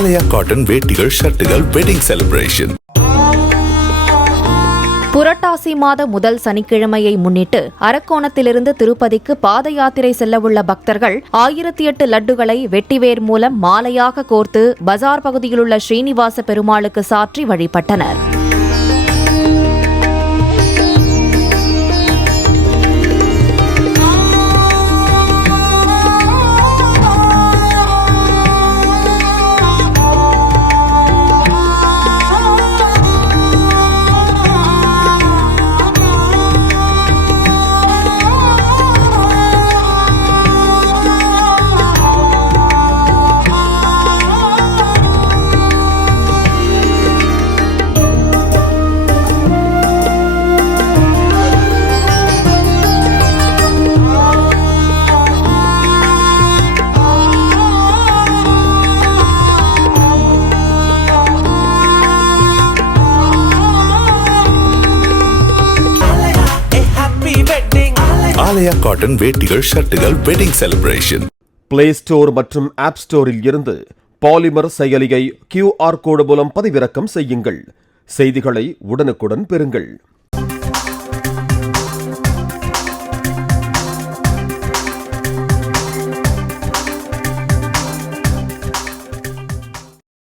ஆலயா cotton வேட்டிகள் ஷர்ட்டுகள் wedding celebration. புரட்டாசி மாத முதல் சனிக்கிழமையை முன்னிட்டு அரக்கோணத்திலிருந்து திருப்பதிக்கு பாத யாத்திரை செல்லவுள்ள பக்தர்கள் 1008 லட்டுகளை வெட்டிவேர் மூலம் மாலையாக கோர்த்து பஜார் பகுதியிலுள்ள ஸ்ரீனிவாச பெருமாளுக்கு சாற்றி வழிபட்டனர். ஆலயா காட்டன் வேட்டிகள் ஷர்ட்டுகள் வெட்டிங் செலிப்ரேஷன். பிளே ஸ்டோர் மற்றும் ஆப் ஸ்டோரில் இருந்து பாலிமர் செயலியை QR கோடு மூலம் பதிவிறக்கம் செய்யுங்கள். செய்திகளை உடனுக்குடன் பெறுங்கள்.